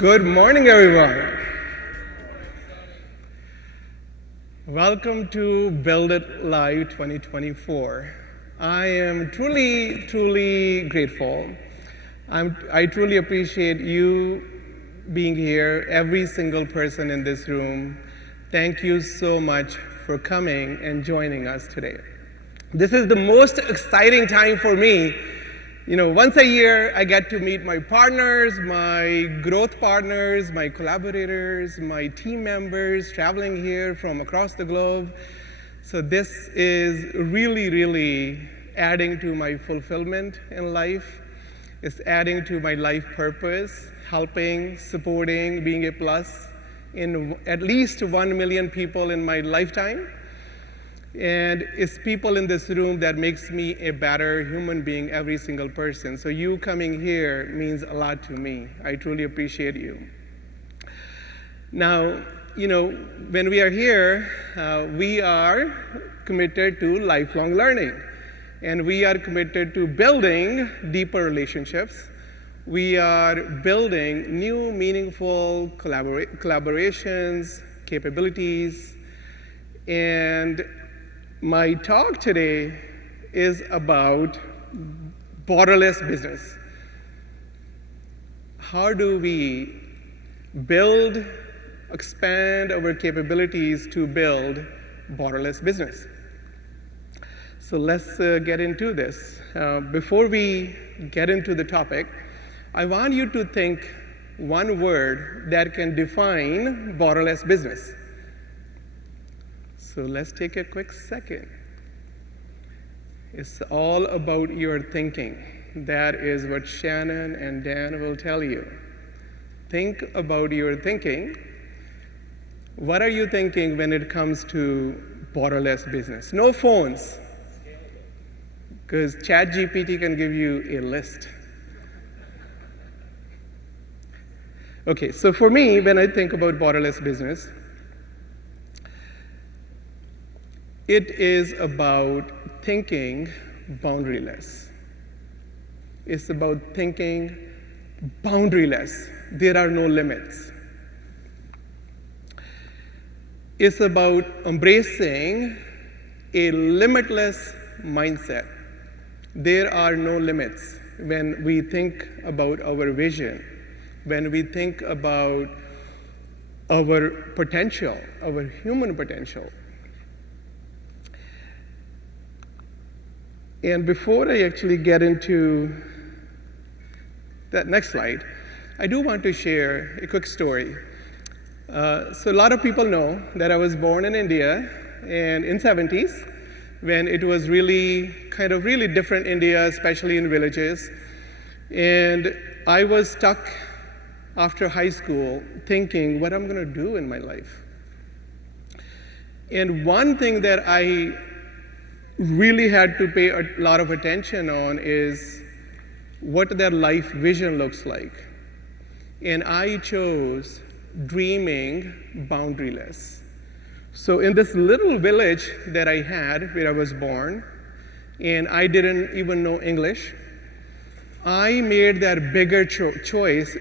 Good morning, everyone. Welcome to Build It Live 2024. I am truly grateful. I truly appreciate you being here, every single person in this room. Thank you so much for coming and joining us today. This is the most exciting time for me. You know, once a year, I get to meet my partners, my growth partners, my collaborators, my team members traveling here from across the globe. So this is really adding to my fulfillment in life. It's adding to my life purpose, helping, supporting, being a plus in at least 1 million people in my lifetime. And it's people in this room that makes me a better human being, every single person. So you coming here means a lot to me. I truly appreciate you. Now, you know, when we are here, we are committed to lifelong learning. And we are committed to building deeper relationships. We are building new, meaningful collaborations, capabilities, and my talk today is about borderless business. How do we build, expand our capabilities to build borderless business? So let's get into this. Before we get into the topic, I want you to think one word that can define borderless business. So let's take a quick second. It's all about your thinking. That is what Shannon and Dan will tell you. Think about your thinking. What are you thinking when it comes to borderless business? No phones, because ChatGPT can give you a list. Okay, so for me, when I think about borderless business, it is about thinking boundaryless. It's about thinking boundaryless. There are no limits. It's about embracing a limitless mindset. There are no limits when we think about our vision, when we think about our potential, our human potential. And before I actually get into that next slide, I do want to share a quick story. So a lot of people know that I was born in India and in 70s, when it was really different India, especially in villages. And I was stuck after high school thinking what I'm gonna do in my life. And one thing that I really had to pay a lot of attention on is what their life vision looks like. And I chose dreaming boundaryless. So in this little village that I had where I was born, and I didn't even know English, I made that bigger choice,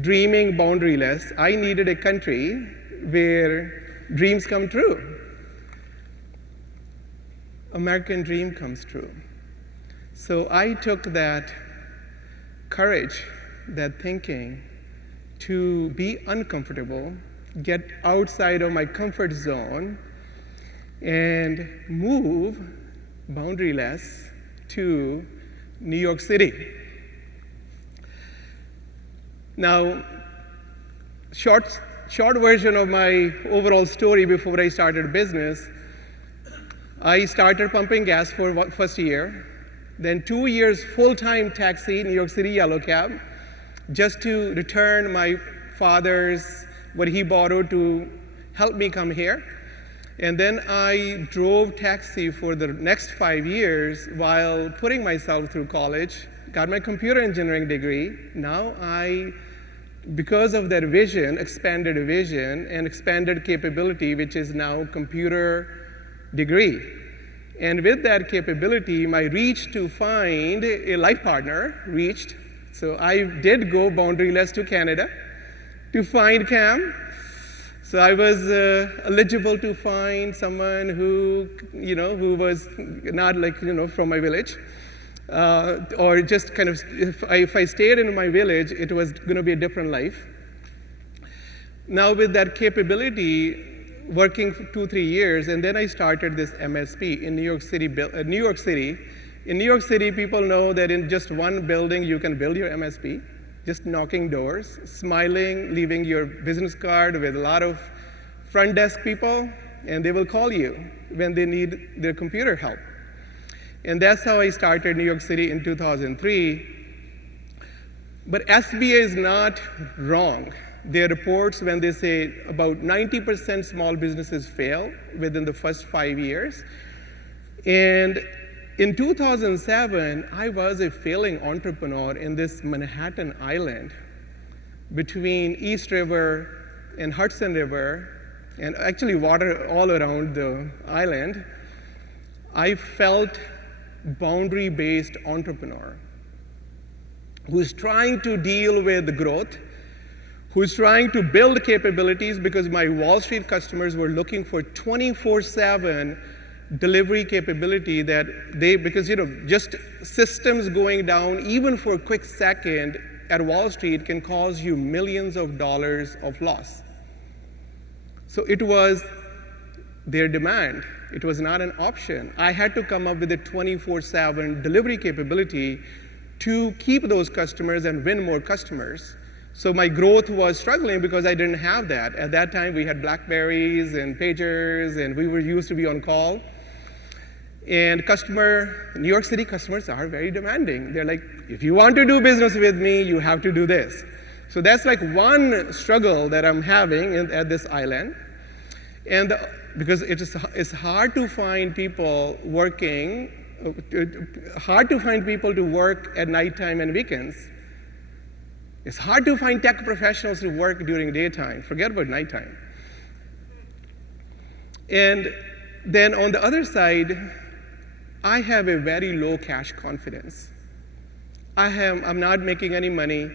dreaming boundaryless. I needed a country where dreams come true. American dream comes true. So I took that courage, that thinking, to be uncomfortable, get outside of my comfort zone, and move boundaryless to New York City. Now, short version of my overall story before I started business. I started pumping gas for first year, then 2 years full-time taxi, New York City yellow cab, just to return my father's, what he borrowed to help me come here. And then I drove taxi for the next 5 years while putting myself through college, got my computer engineering degree. Now because of that vision, expanded vision and expanded capability, which is now computer degree. And with that capability, my reach to find a life partner reached. So I did go boundaryless to Canada. to find Cam. So I was eligible to find someone who was not from my village, or just kind of, if I stayed in my village, it was going to be a different life. Now with that capability, working for 2-3 years, and then I started this MSP in New York City. In New York City, people know that in just one building, you can build your MSP, just knocking doors, smiling, leaving your business card with a lot of front desk people, and they will call you when they need their computer help. And that's how I started New York City in 2003. But SBA is not wrong. Their reports, when they say about 90% small businesses fail within the first 5 years. And in 2007, I was a failing entrepreneur in this Manhattan Island between East River and Hudson River, and actually water all around the island. I felt boundary-based entrepreneur who's trying to deal with growth, who's trying to build capabilities, because my Wall Street customers were looking for 24/7 delivery capability that because just systems going down, even for a quick second at Wall Street, can cause you millions of dollars of loss. So it was their demand. It was not an option. I had to come up with a 24/7 delivery capability to keep those customers and win more customers. So my growth was struggling because I didn't have that. At that time, we had BlackBerries and pagers, and we were used to be on call. And New York City customers are very demanding. They're like, if you want to do business with me, you have to do this. So that's like one struggle that I'm having at this island. And because it's hard to find people working, hard to find people to work at nighttime and weekends. It's hard to find tech professionals to work during daytime. Forget about nighttime. And then on the other side, I have a very low cash confidence. I'm not making any money.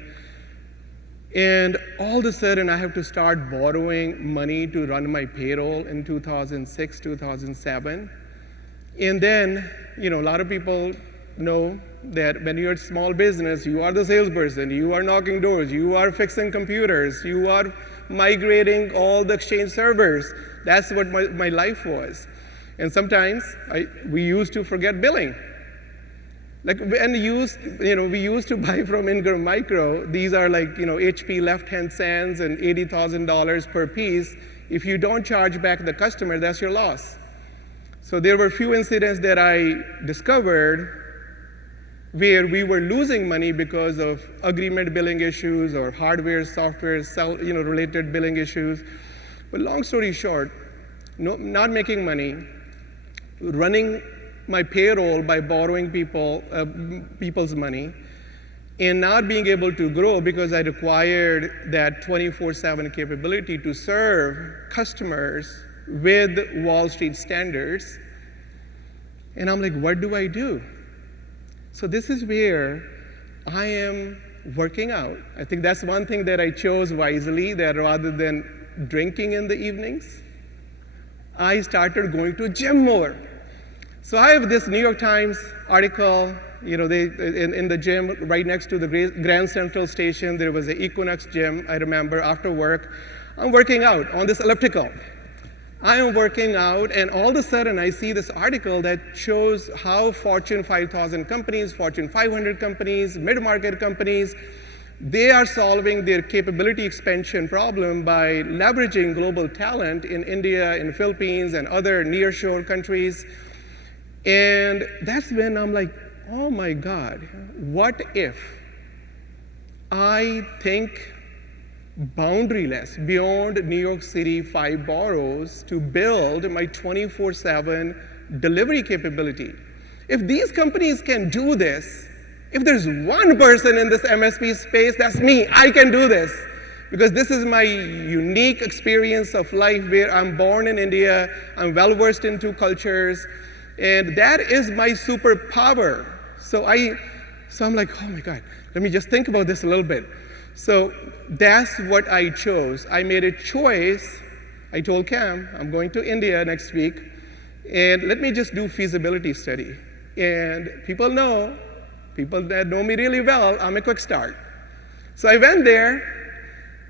And all of a sudden, I have to start borrowing money to run my payroll in 2006, 2007. And then, a lot of people know that when you're a small business, you are the salesperson, you are knocking doors, you are fixing computers, you are migrating all the Exchange servers. That's what my life was. And sometimes we used to forget billing. We used to buy from Ingram Micro. These are like, HP left-hand sands and $80,000 per piece. If you don't charge back the customer, that's your loss. So there were a few incidents that I discovered where we were losing money because of agreement billing issues or hardware, software, related billing issues. But long story short, not making money, running my payroll by borrowing people's money, and not being able to grow because I required that 24/7 capability to serve customers with Wall Street standards. And I'm like, what do I do? So this is where I am working out. I think that's one thing that I chose wisely, that rather than drinking in the evenings, I started going to gym more. So I have this New York Times article, in the gym right next to the Grand Central Station, there was an Equinox gym, I remember, after work. I'm working out on this elliptical. I am working out, and all of a sudden I see this article that shows how Fortune 5,000 companies, Fortune 500 companies, mid-market companies, they are solving their capability expansion problem by leveraging global talent in India, in Philippines, and other nearshore countries. And that's when I'm like, oh my God, what if I think boundaryless, beyond New York City 5 boroughs, to build my 24/7 delivery capability? If these companies can do this, if there's one person in this MSP space, that's me. I can do this. Because this is my unique experience of life, where I'm born in India, I'm well-versed in 2 cultures, and that is my superpower. So I'm like, oh my God, let me just think about this a little bit. So that's what I chose. I made a choice. I told Cam, I'm going to India next week, and let me just do feasibility study. And people that know me really well, I'm a quick start. So I went there,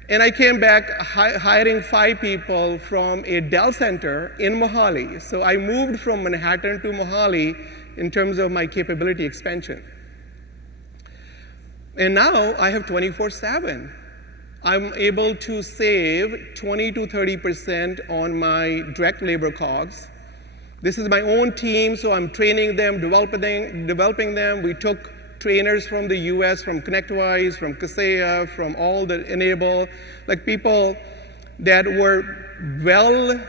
and I came back hiring 5 people from a Dell center in Mohali. So I moved from Manhattan to Mohali in terms of my capability expansion. And now I have 24/7. I'm able to save 20 to 30% on my direct labor costs. This is my own team, so I'm training them, developing them. We took trainers from the US, from ConnectWise, from Kaseya, from all the Enable, like people that were well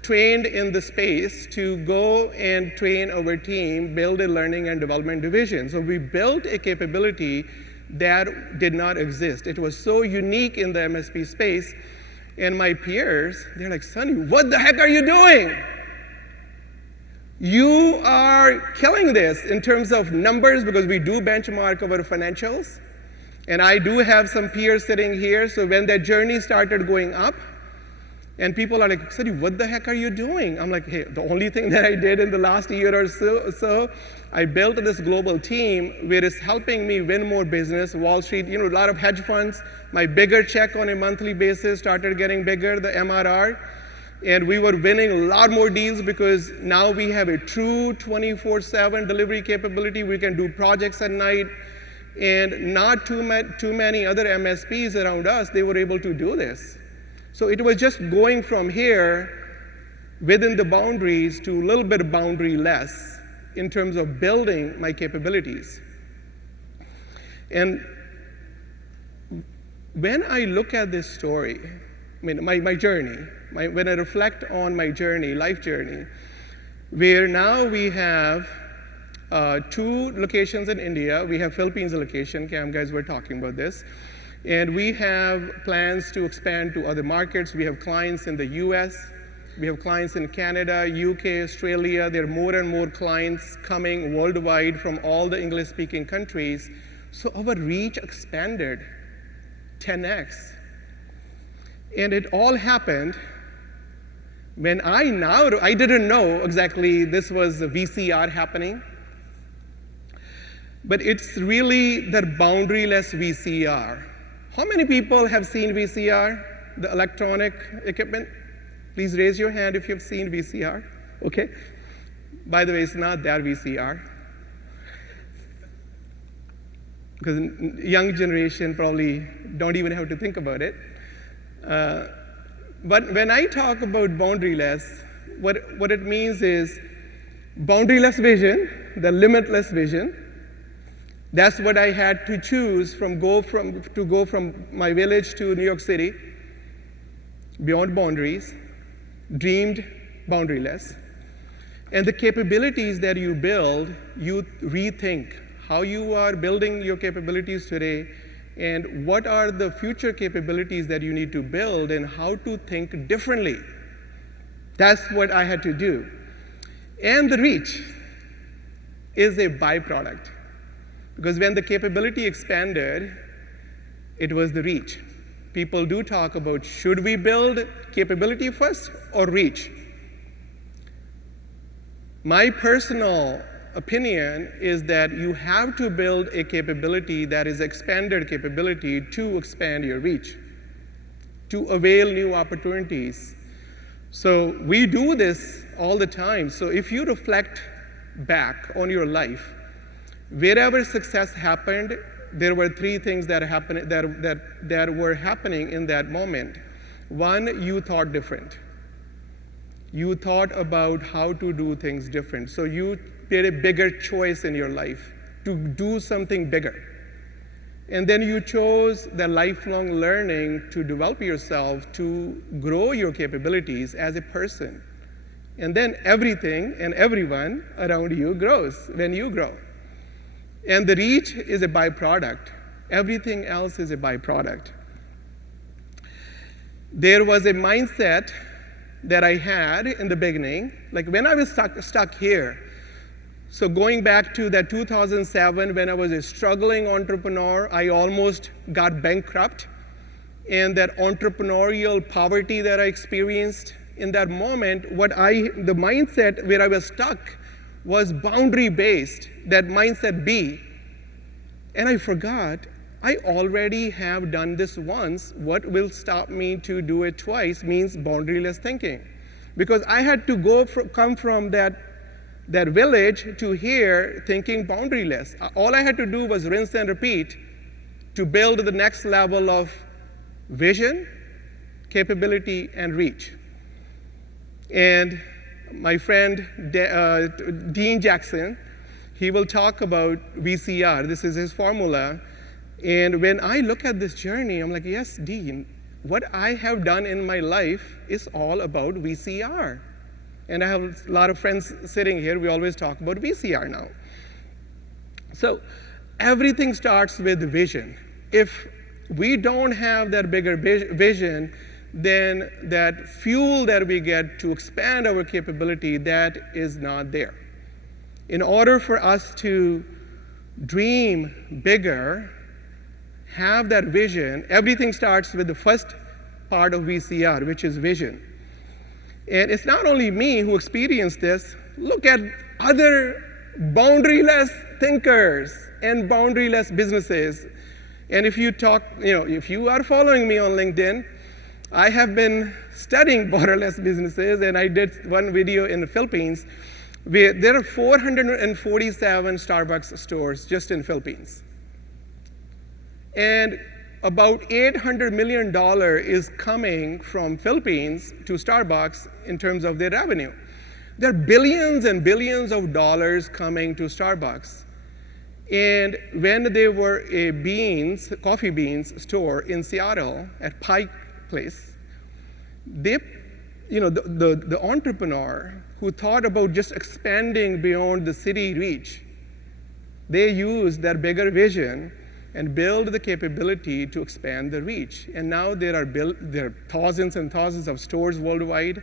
trained in the space to go and train our team, build a learning and development division. So we built a capability that did not exist. It was so unique in the MSP space, and my peers, they're like, Sunny, what the heck are you doing? You are killing this in terms of numbers, because we do benchmark our financials. And I do have some peers sitting here, so when that journey started going up, and people are like, Sunny, what the heck are you doing? I'm like, hey, the only thing that I did in the last year or so, I built this global team where it's helping me win more business. Wall Street, a lot of hedge funds, my bigger check on a monthly basis started getting bigger, the MRR. And we were winning a lot more deals because now we have a true 24/7 delivery capability. We can do projects at night. And not too many other MSPs around us, they were able to do this. So it was just going from here within the boundaries to a little bit boundary less in terms of building my capabilities. And when I look at this story, my journey, when I reflect on my journey, life journey, where now we have 2 locations in India. We have Philippines location. Cam guys were talking about this. And we have plans to expand to other markets. We have clients in the US. We have clients in Canada, UK, Australia. There are more and more clients coming worldwide from all the English-speaking countries. So our reach expanded 10x. And it all happened when I didn't know exactly this was a VCR happening. But it's really that boundaryless VCR. How many people have seen VCR, the electronic equipment? Please raise your hand if you've seen VCR. Okay. By the way, it's not that VCR. Because young generation probably don't even have to think about it. But when I talk about boundaryless, what it means is boundaryless vision, the limitless vision. That's what I had to choose to go from my village to New York City, beyond boundaries, dreamed boundaryless. And the capabilities that you build, you rethink how you are building your capabilities today, and what are the future capabilities that you need to build, and how to think differently. That's what I had to do. And the reach is a byproduct. Because when the capability expanded, it was the reach. People do talk about, should we build capability first or reach? My personal opinion is that you have to build a capability that is expanded capability to expand your reach, to avail new opportunities. So we do this all the time. So if you reflect back on your life, wherever success happened, there were 3 things that were happening in that moment. One, you thought different. You thought about how to do things different. So you made a bigger choice in your life to do something bigger. And then you chose the lifelong learning to develop yourself, to grow your capabilities as a person. And then everything and everyone around you grows when you grow. And the reach is a byproduct. Everything else is a byproduct. There was a mindset that I had in the beginning, like when I was stuck here. So going back to that 2007, when I was a struggling entrepreneur, I almost got bankrupt. And that entrepreneurial poverty that I experienced in that moment, the mindset where I was stuck was boundary-based, that mindset B. And I forgot, I already have done this once. What will stop me to do it twice means boundaryless thinking. Because I had to come from that village to here thinking boundaryless. All I had to do was rinse and repeat to build the next level of vision, capability, and reach. And my friend Dean Jackson, he will talk about VCR. This is his formula. And when I look at this journey, I'm like, yes, Dean, what I have done in my life is all about VCR. And I have a lot of friends sitting here. We always talk about VCR now. So everything starts with vision. If we don't have that bigger vision, then that fuel that we get to expand our capability, that is not there. In order for us to dream bigger, have that vision, everything starts with the first part of VCR, which is vision. And it's not only me who experienced this. Look at other boundaryless thinkers and boundaryless businesses. And if you if you are following me on LinkedIn, I have been studying borderless businesses, and I did one video in the Philippines. There are 447 Starbucks stores just in Philippines. And about $800 million is coming from Philippines to Starbucks in terms of their revenue. There are billions and billions of dollars coming to Starbucks. And when they were a coffee beans store in Seattle at Pike Place, the entrepreneur who thought about just expanding beyond the city reach, they used their bigger vision and build the capability to expand the reach. And now there are thousands and thousands of stores worldwide.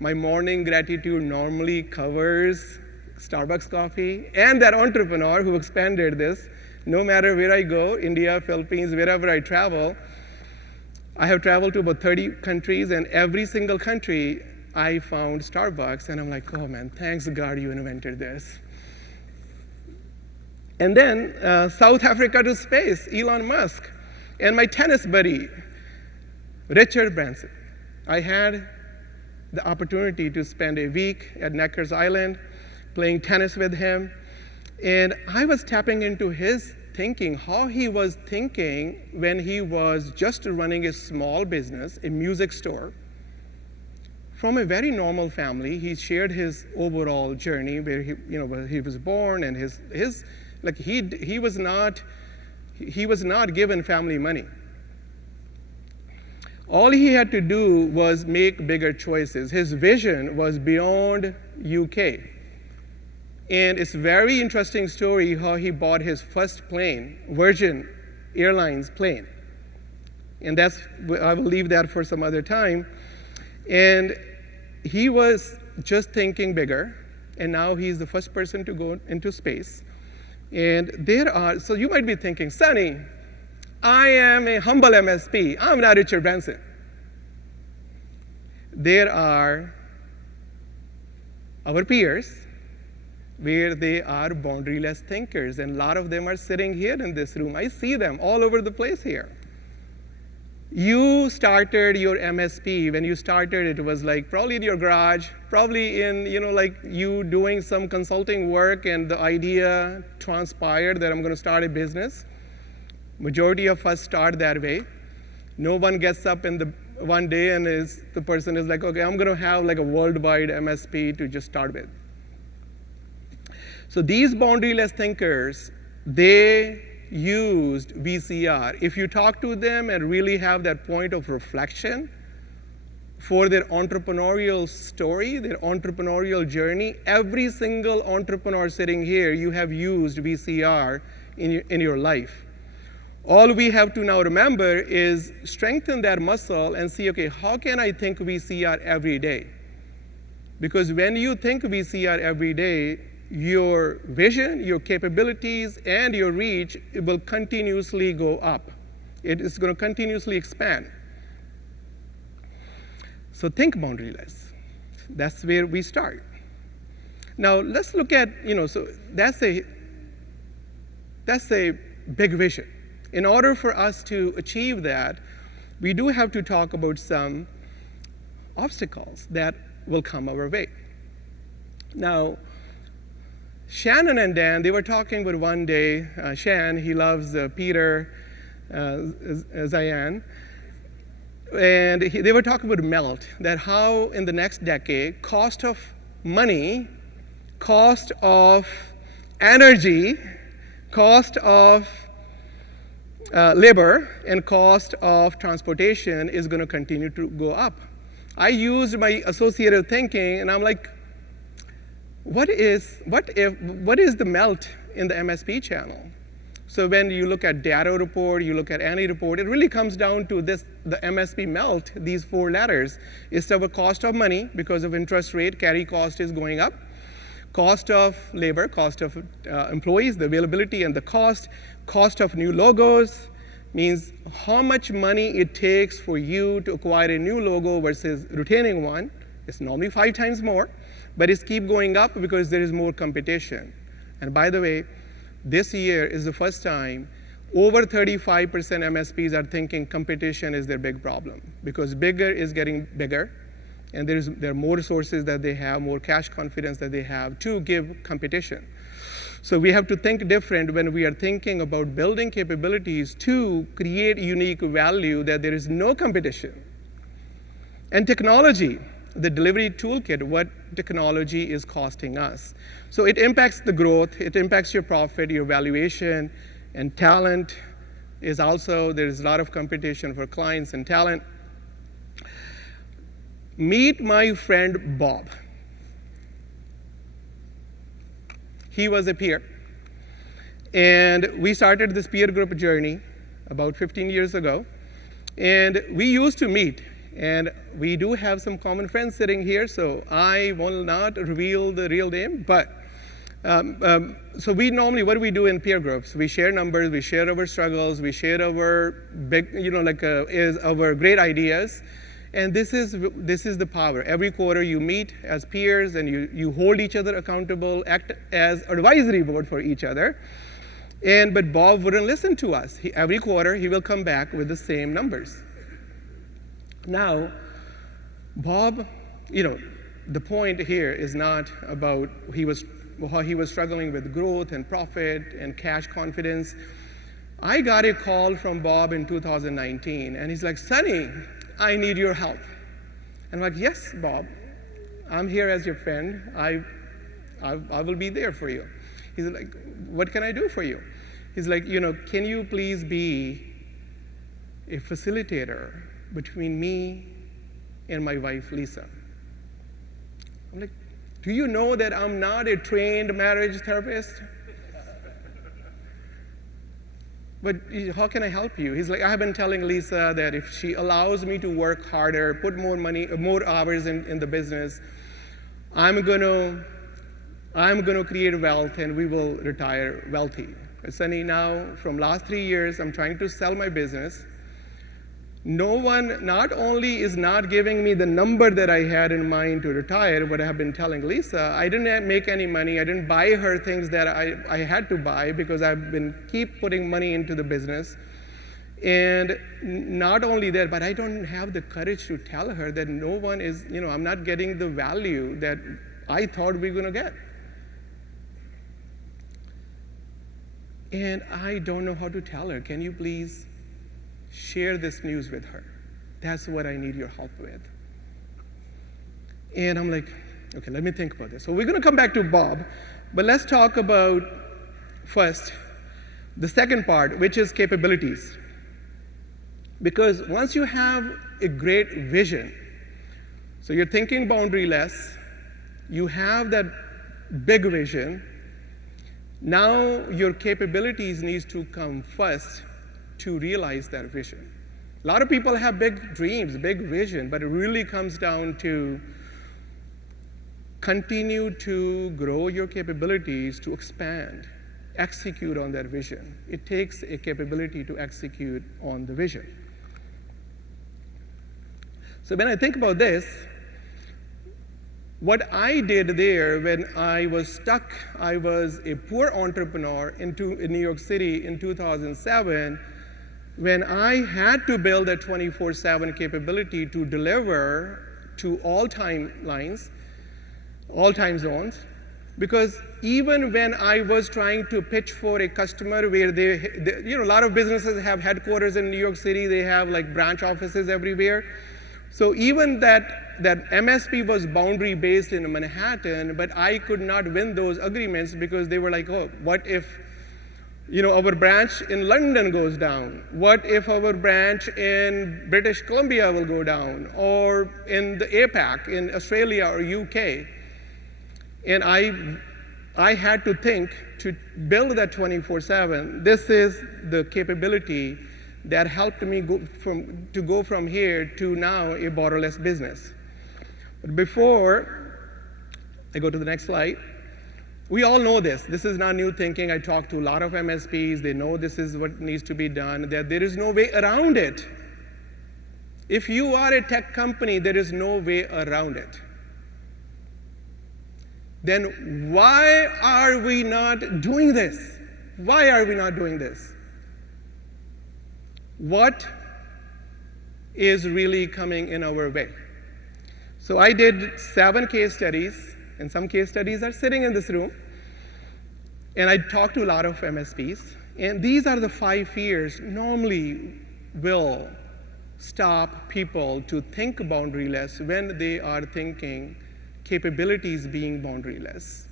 My morning gratitude normally covers Starbucks coffee and that entrepreneur who expanded this. No matter where I go, India, Philippines, wherever I travel, I have traveled to about 30 countries, and every single country I found Starbucks, and I'm like, oh man, thanks God you invented this. And then South Africa to space, Elon Musk. And my tennis buddy, Richard Branson. I had the opportunity to spend a week at Neckar's Island playing tennis with him. And I was tapping into his thinking, how he was thinking when he was just running a small business, a music store. From a very normal family, he shared his overall journey where he was born, and he was not given family money. All he had to do was make bigger choices. His vision was beyond UK. And it's a very interesting story how he bought his first plane, Virgin Airlines plane. And I will leave that for some other time. And he was just thinking bigger, and now he's the first person to go into space. And so you might be thinking, Sunny, I am a humble MSP. I'm not Richard Branson. There are our peers where they are boundaryless thinkers, and a lot of them are sitting here in this room. I see them all over the place here. You started your MSP. When you started, it was like probably in your garage, probably in, you doing some consulting work, and the idea transpired that I'm going to start a business. Majority of us start that way. No one gets up in one day and the person is like, okay, I'm going to have like a worldwide MSP to just start with. So these boundaryless thinkers, they used VCR. If you talk to them and really have that point of reflection for their entrepreneurial story, their entrepreneurial journey, every single entrepreneur sitting here, you have used VCR in your life. All we have to now remember is strengthen that muscle and see, okay, how can I think VCR every day? Because when you think VCR every day, your vision, your capabilities, and your reach will continuously go up. It is going to continuously expand. So think boundaryless. That's where we start. Now let's look at, so that's a big vision. In order for us to achieve that, we do have to talk about some obstacles that will come our way. Now, Shannon and Dan, they were talking about one day. Shan, he loves Peter, Zayan. And they were talking about melt, that how in the next decade, cost of money, cost of energy, cost of labor, and cost of transportation is going to continue to go up. I used my associative thinking, and I'm like, what is the melt in the MSP channel? So when you look at data report, you look at any report, it really comes down to this, the MSP melt, these 4 letters. It's our cost of money because of interest rate, carry cost is going up. Cost of labor, cost of employees, the availability and the cost of new logos means how much money it takes for you to acquire a new logo versus retaining one. It's normally 5 times more, but it's keep going up because there is more competition. And by the way, this year is the first time over 35% MSPs are thinking competition is their big problem because bigger is getting bigger, and there are more resources that they have, more cash confidence that they have to give competition. So we have to think different when we are thinking about building capabilities to create unique value that there is no competition. And technology, the delivery toolkit, what technology is costing us. So it impacts the growth, it impacts your profit, your valuation, and talent is also, there's a lot of competition for clients and talent. Meet my friend Bob. He was a peer. And we started this peer group journey about 15 years ago. And we used to meet. And we do have some common friends sitting here, so I will not reveal the real name. But so we normally, what do we do in peer groups? We share numbers, we share our struggles, we share our big, is our great ideas. And this is the power. Every quarter you meet as peers and you hold each other accountable, act as advisory board for each other. But Bob wouldn't listen to us. Every quarter he will come back with the same numbers. Now, Bob, the point here is not about how he was struggling with growth and profit and cash confidence. I got a call from Bob in 2019, and he's like, Sunny, I need your help. And I'm like, yes, Bob, I'm here as your friend. I will be there for you. He's like, what can I do for you? He's like, can you please be a facilitator between me and my wife, Lisa? I'm like, do you know that I'm not a trained marriage therapist? But how can I help you? He's like, I have been telling Lisa that if she allows me to work harder, put more money, more hours in the business, I'm gonna create wealth and we will retire wealthy. Sunny, now from last 3 years, I'm trying to sell my business. No one not only is not giving me the number that I had in mind to retire, but I have been telling Lisa, I didn't make any money. I didn't buy her things that I had to buy because I've been keep putting money into the business. And not only that, but I don't have the courage to tell her that no one is, I'm not getting the value that I thought we were going to get. And I don't know how to tell her. Can you please share this news with her? That's what I need your help with. And I'm like, okay, let me think about this. So we're going to come back to Bob, but let's talk about first the second part, which is capabilities. Because once you have a great vision, so you're thinking boundaryless, you have that big vision, now your capabilities needs to come first to realize that vision. A lot of people have big dreams, big vision, but it really comes down to continue to grow your capabilities to expand, execute on that vision. It takes a capability to execute on the vision. So when I think about this, what I did there when I was stuck, I was a poor entrepreneur in New York City in 2007, when I had to build a 24/7 capability to deliver to all timelines, all time zones, because even when I was trying to pitch for a customer where a lot of businesses have headquarters in New York City, they have like branch offices everywhere. So even that MSP was boundary based in Manhattan, but I could not win those agreements because they were like, oh, what if our branch in London goes down? What if our branch in British Columbia will go down? Or in the APAC, in Australia or UK? And I had to think to build that 24/7. This is the capability that helped me to go from here to now a borderless business. But before I go to the next slide, we all know this. This is not new thinking. I talk to a lot of MSPs. They know this is what needs to be done, that there is no way around it. If you are a tech company, there is no way around it. Then why are we not doing this? Why are we not doing this? What is really coming in our way? So I did 7 case studies, and some case studies are sitting in this room. And I talked to a lot of MSPs, and these are the 5 fears normally will stop people to think boundaryless when they are thinking capabilities being boundaryless.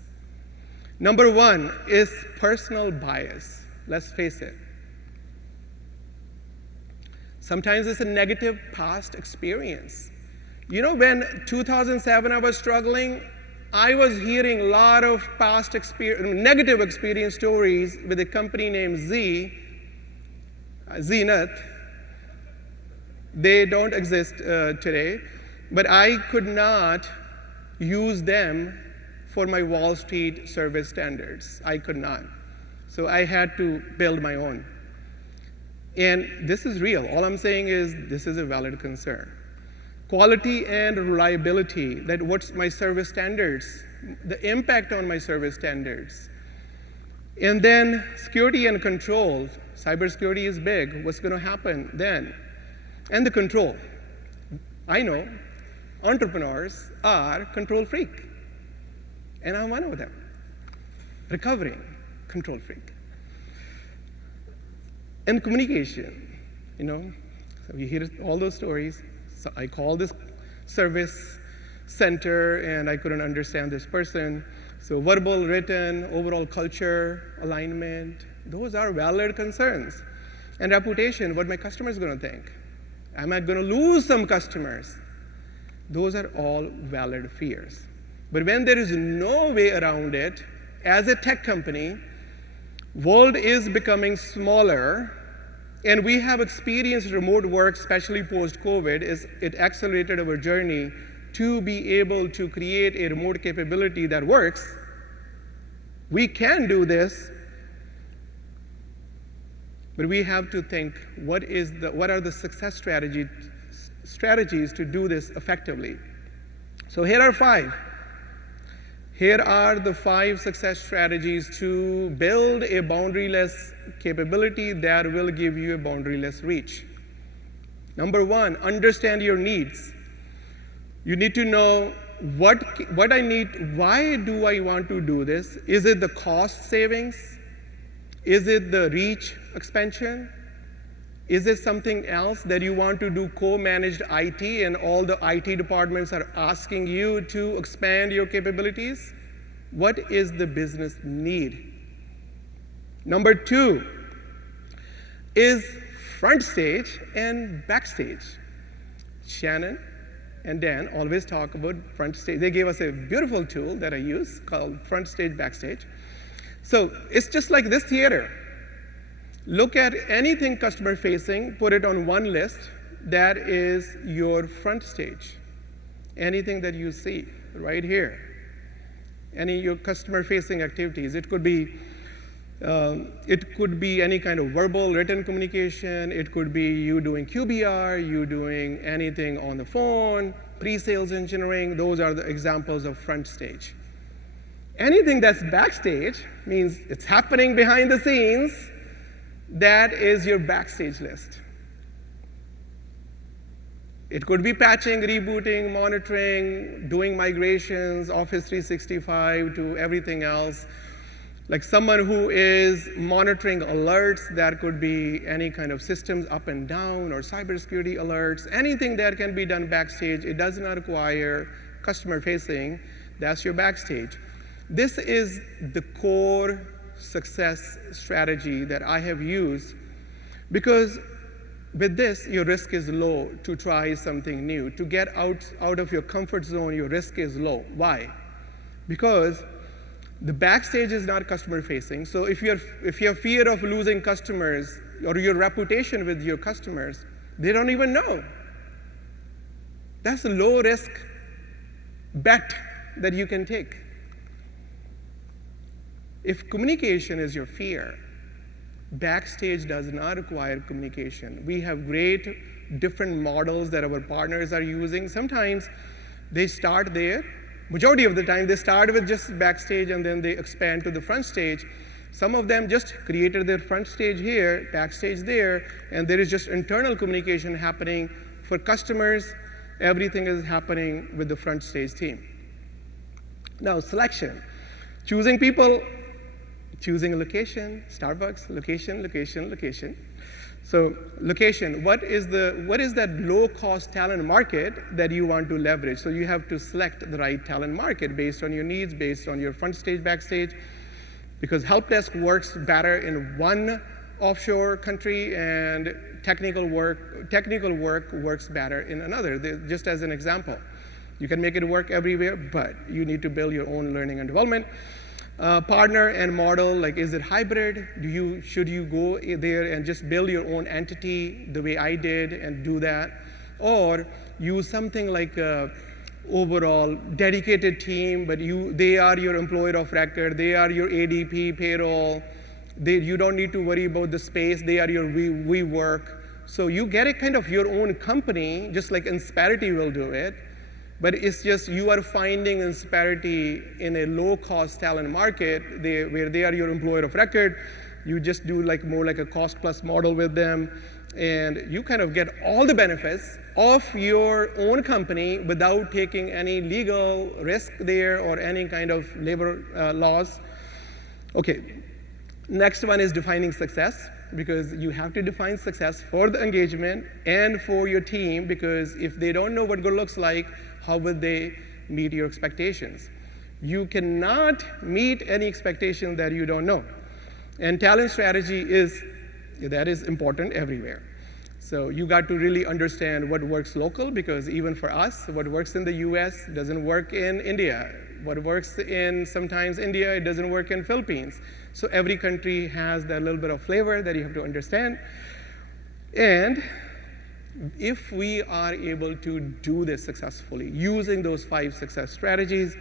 Number 1 is personal bias. Let's face it. Sometimes it's a negative past experience. When 2007 I was struggling, I was hearing a lot of past negative experience stories with a company named Zenith. They don't exist today, but I could not use them for my Wall Street service standards. I could not. So I had to build my own. And this is real. All I'm saying is this is a valid concern. Quality and reliability, that what's my service standards, the impact on my service standards. And then security and control. Cybersecurity is big. What's going to happen then? And the control. I know entrepreneurs are control freak. And I'm one of them. Recovering control freak. And communication, so you hear all those stories. So I called this service center and I couldn't understand this person. So verbal, written, overall culture, alignment, those are valid concerns. And reputation, what my customers going to think. Am I going to lose some customers? Those are all valid fears. But when there is no way around it, as a tech company, world is becoming smaller, and we have experienced remote work, especially post-COVID. It accelerated our journey to be able to create a remote capability that works. We can do this, but we have to think, what are the success strategies to do this effectively? So here are 5. Here are the 5 success strategies to build a boundaryless capability that will give you a boundaryless reach. Number 1, understand your needs. You need to know what I need, why do I want to do this? Is it the cost savings? Is it the reach expansion? Is it something else that you want to do co-managed IT and all the IT departments are asking you to expand your capabilities? What is the business need? Number 2 is front stage and backstage. Shannon and Dan always talk about front stage. They gave us a beautiful tool that I use called front stage, backstage. So it's just like this theater. Look at anything customer facing, put it on one list. That is your front stage. Anything that you see right here. any your customer-facing activities. It could be any kind of verbal, written communication. It could be you doing QBR, you doing anything on the phone, pre-sales engineering. Those are the examples of front stage. Anything that's backstage means it's happening behind the scenes. That is your backstage list. It could be patching, rebooting, monitoring, doing migrations, Office 365 to everything else. Like someone who is monitoring alerts, that could be any kind of systems up and down or cybersecurity alerts, anything that can be done backstage. It does not require customer facing. That's your backstage. This is the core success strategy that I have used because with this, your risk is low to try something new. To get out of your comfort zone, your risk is low. Why? Because the backstage is not customer facing. So if you have fear of losing customers or your reputation with your customers, they don't even know. That's a low risk bet that you can take. If communication is your fear, backstage does not require communication. We have great different models that our partners are using. Sometimes they start there. Majority of the time, they start with just backstage and then they expand to the front stage. Some of them just created their front stage here, backstage there, and there is just internal communication happening for customers. Everything is happening with the front stage team. Now, selection. Choosing people, choosing a location, Starbucks, location, location, location. So location, what is that low-cost talent market that you want to leverage? So you have to select the right talent market based on your needs, based on your front stage, backstage, because help desk works better in one offshore country and technical work works better in another. Just as an example, you can make it work everywhere, but you need to build your own learning and development. Partner and model, like is it hybrid? Should you go there and just build your own entity the way I did and do that? Or use something like a overall dedicated team, but they are your employer of record, they are your ADP, payroll, you don't need to worry about the space, they are your WeWork. So you get a kind of your own company, just like Insperity will do it. But it's just you are finding Insperity in a low-cost talent market where they are your employer of record. You just do more like a cost-plus model with them, and you kind of get all the benefits of your own company without taking any legal risk there or any kind of labor laws. Okay, next one is defining success, because you have to define success for the engagement and for your team, because if they don't know what good looks like, how will they meet your expectations? You cannot meet any expectation that you don't know. And talent strategy is important everywhere. So you got to really understand what works local, because even for us, what works in the US doesn't work in India. What works in sometimes India, it doesn't work in Philippines. So every country has that little bit of flavor that you have to understand. And if we are able to do this successfully, using those 5 success strategies,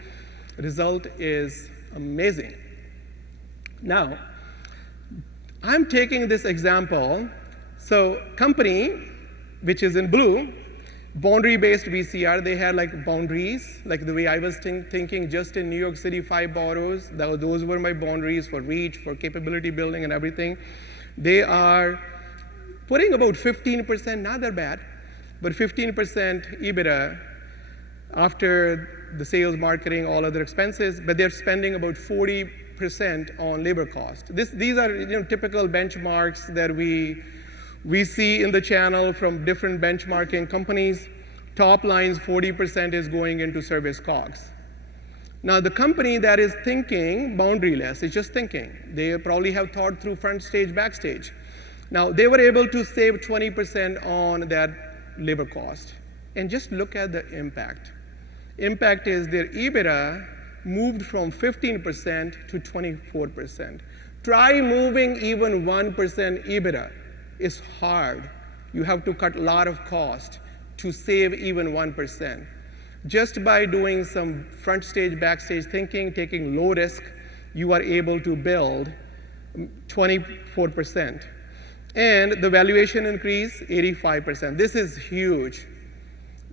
the result is amazing. Now, I'm taking this example. So company, which is in blue, boundary-based VCR, they had boundaries, like the way I was thinking, just in New York City, 5 boroughs. Those were my boundaries for reach, for capability building and everything. They are putting about 15%, not that bad, but 15% EBITDA after the sales, marketing, all other expenses, but they're spending about 40% on labor cost. These are typical benchmarks that we see in the channel from different benchmarking companies. Top lines, 40% is going into service COGS. Now, the company that is thinking boundaryless is just thinking. They probably have thought through front stage, backstage. Now, they were able to save 20% on that labor cost. And just look at the impact. Impact is their EBITDA moved from 15% to 24%. Try moving even 1% EBITDA. It's hard. You have to cut a lot of cost to save even 1%. Just by doing some front stage, backstage thinking, taking low risk, you are able to build 24%. And the valuation increase, 85%. This is huge.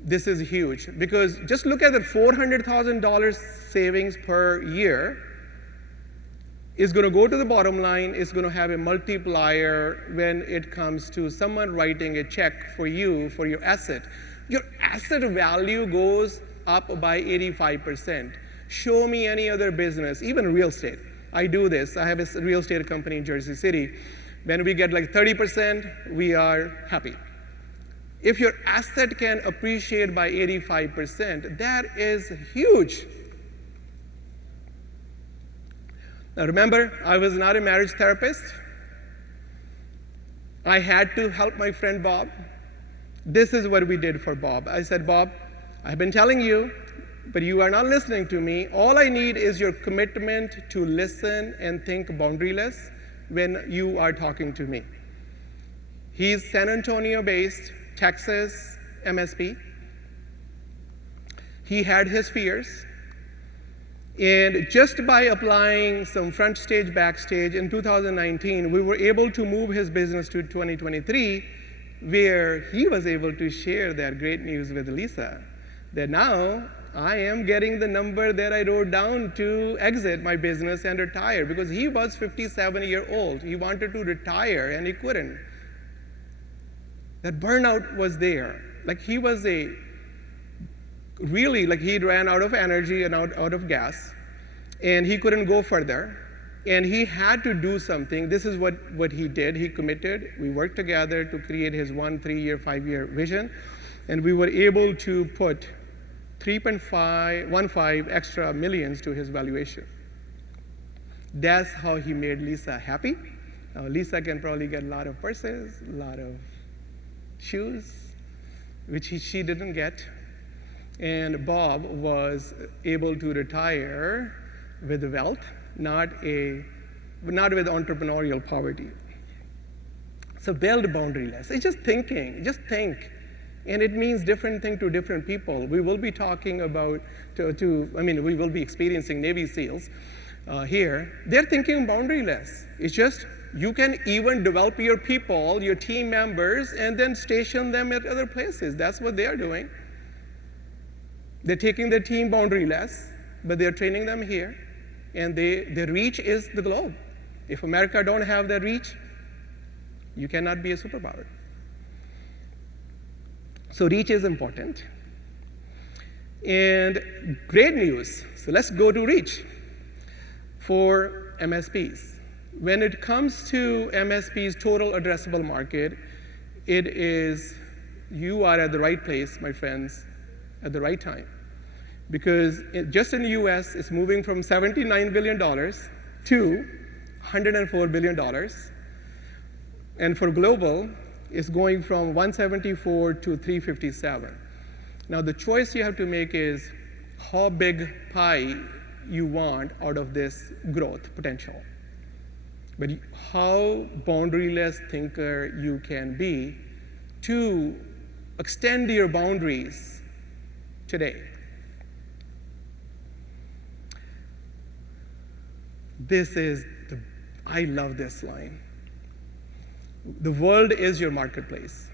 This is huge, because just look at the $400,000 savings per year is going to go to the bottom line, is going to have a multiplier when it comes to someone writing a check for you for your asset. Your asset value goes up by 85%. Show me any other business, even real estate. I do this. I have a real estate company in Jersey City. When we get like 30%, we are happy. If your asset can appreciate by 85%, that is huge. Now remember, I was not a marriage therapist. I had to help my friend Bob. This is what we did for Bob. I said, Bob, I've been telling you, but you are not listening to me. All I need is your commitment to listen and think boundaryless when you are talking to me. He's San Antonio-based, Texas MSP. He had his fears. And just by applying some front stage, backstage in 2019, we were able to move his business to 2023, where he was able to share that great news with Lisa, that now I am getting the number that I wrote down to exit my business and retire, because he was 57-year-old. He wanted to retire and he couldn't. That burnout was there. Like he was he ran out of energy and out of gas, and he couldn't go further. And he had to do something. This is what he did. He committed. We worked together to create his 1, 3-year, 5-year vision. And we were able to put 3.15 extra millions to his valuation. That's how he made Lisa happy. Now, Lisa can probably get a lot of purses, a lot of shoes, which she didn't get. And Bob was able to retire with wealth, not with entrepreneurial poverty. So build boundaryless. It's just thinking, just think. And it means different thing to different people. We will be talking about, we will be experiencing Navy SEALs here. They're thinking boundaryless. It's just, you can even develop your people, your team members, and then station them at other places. That's what they are doing. They're taking their team boundaryless, but they're training them here. And their reach is the globe. If America don't have that reach, you cannot be a superpower. So reach is important. And great news. So let's go to reach for MSPs. When it comes to MSP's total addressable market, it is, you are at the right place, my friends, at the right time. Because just in the US, it's moving from $79 billion to $104 billion. And for global, it's going from 174 to 357. Now the choice you have to make is how big pie you want out of this growth potential. But how boundaryless thinker you can be to extend your boundaries today. I love this line. The world is your marketplace.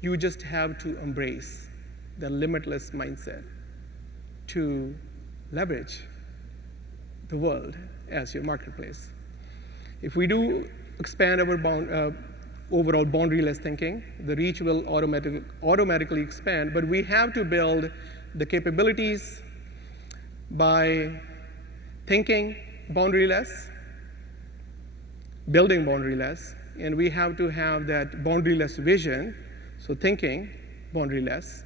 You just have to embrace the limitless mindset to leverage the world as your marketplace. If we do expand our overall boundaryless thinking, the reach will automatically expand, but we have to build the capabilities by thinking boundaryless, building boundaryless, and we have to have that boundaryless vision, so thinking boundaryless.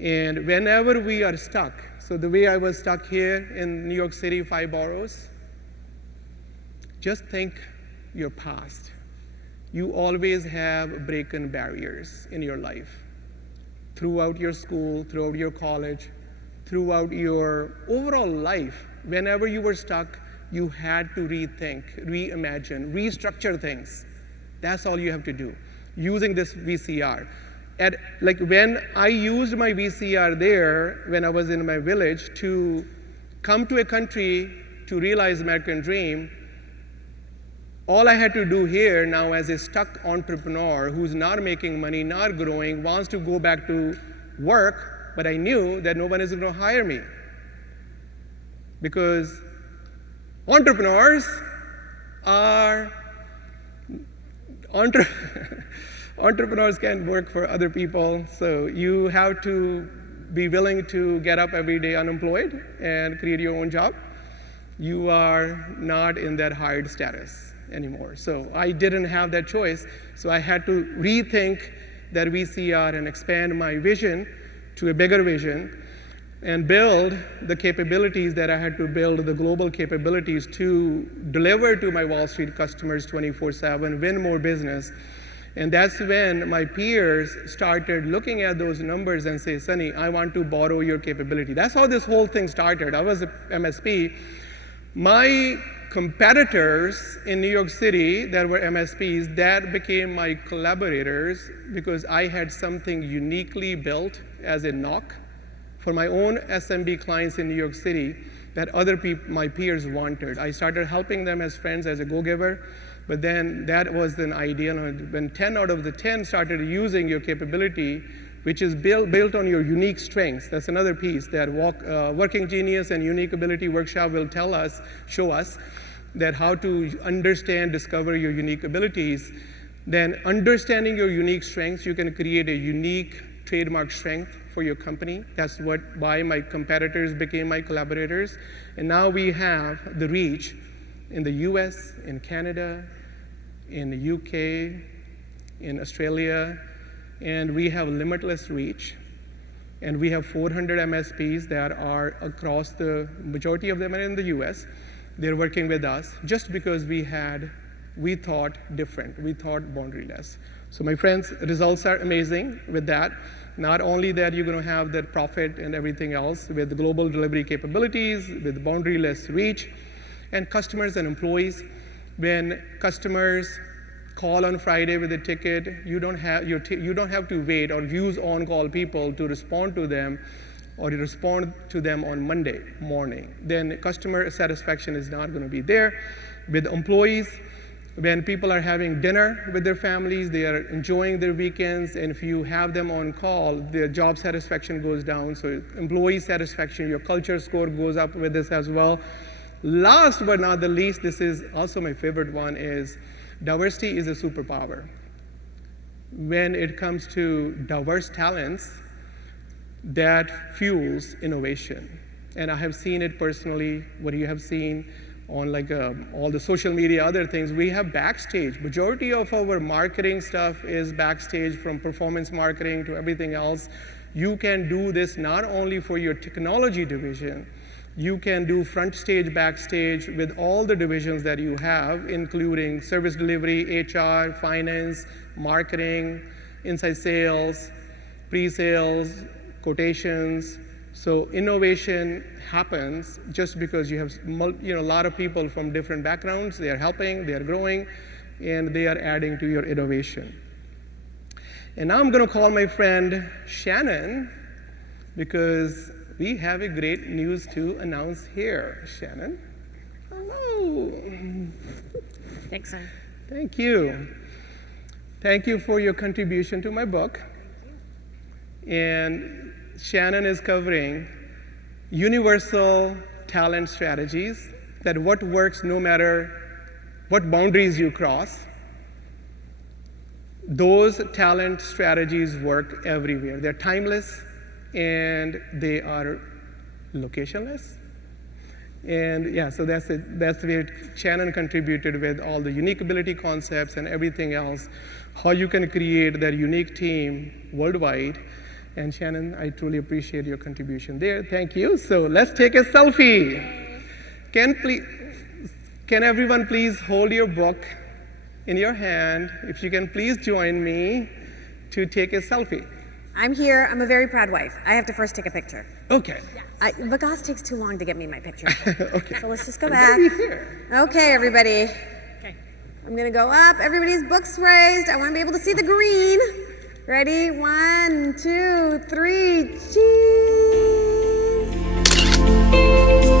And whenever we are stuck, so the way I was stuck here in New York City, 5 boroughs, just think your past. You always have broken barriers in your life. Throughout your school, throughout your college, throughout your overall life, whenever you were stuck, you had to rethink, reimagine, restructure things. That's all you have to do, using this VCR. like when I used my VCR there, when I was in my village, to come to a country to realize American dream, all I had to do here now as a stuck entrepreneur who's not making money, not growing, wants to go back to work, but I knew that no one is going to hire me. Because entrepreneurs are, entrepreneurs can work for other people, so you have to be willing to get up every day unemployed and create your own job. You are not in that hired status anymore. So I didn't have that choice, so I had to rethink that VCR and expand my vision to a bigger vision and build the capabilities that I had to build, the global capabilities to deliver to my Wall Street customers 24/7, win more business. And that's when my peers started looking at those numbers and say, Sunny, I want to borrow your capability. That's how this whole thing started. I was an MSP. My competitors in New York City that were MSPs, that became my collaborators because I had something uniquely built as a knock for my own SMB clients in New York City that other my peers wanted. I started helping them as friends, as a go-giver, but then that was an idea. When 10 out of the 10 started using your capability, which is built on your unique strengths, that's another piece that Working Genius and Unique Ability Workshop will show us that how to understand, discover your unique abilities. Then understanding your unique strengths, you can create a unique trademark strength for your company. That's why my competitors became my collaborators. And now we have the reach in the US, in Canada, in the UK, in Australia, and we have limitless reach. And we have 400 MSPs that are across the majority of them are in the US. They're working with us just because we thought different, we thought boundaryless. So my friends, results are amazing with that. Not only that you're going to have that profit and everything else with the global delivery capabilities, with boundaryless reach, and customers and employees. When customers call on Friday with a ticket, you don't have to wait or use on-call people to respond to them or to respond to them on Monday morning. Then customer satisfaction is not going to be there. With employees, when people are having dinner with their families, they are enjoying their weekends, and if you have them on call, their job satisfaction goes down. So employee satisfaction, your culture score goes up with this as well. Last but not the least, this is also my favorite one, is diversity is a superpower. When it comes to diverse talents, that fuels innovation. And I have seen it personally, what you have seen on all the social media, other things. We have backstage. Majority of our marketing stuff is backstage, from performance marketing to everything else. You can do this not only for your technology division, you can do front stage, backstage with all the divisions that you have, including service delivery, HR, finance, marketing, inside sales, pre-sales, quotations. So innovation happens just because you have a lot of people from different backgrounds. They are helping, they are growing, and they are adding to your innovation. And now I'm going to call my friend Shannon, because we have a great news to announce here. Shannon, hello. Thanks, son. Thank you. Thank you for your contribution to my book. And Shannon is covering universal talent strategies, that what works no matter what boundaries you cross. Those talent strategies work everywhere. They're timeless, and they are locationless. And yeah, so that's it. That's where Shannon contributed with all the unique ability concepts and everything else, how you can create that unique team worldwide. And Shannon, I truly appreciate your contribution there. Thank you. So let's take a selfie. Can everyone please hold your book in your hand? If you can please join me to take a selfie. I'm here. I'm a very proud wife. I have to first take a picture. Okay. Vikas takes too long to get me my picture. Okay. So let's just go back. Okay, everybody. Okay. I'm going to go up. Everybody's books raised. I want to be able to see the green. Ready? 1, 2, 3, cheese!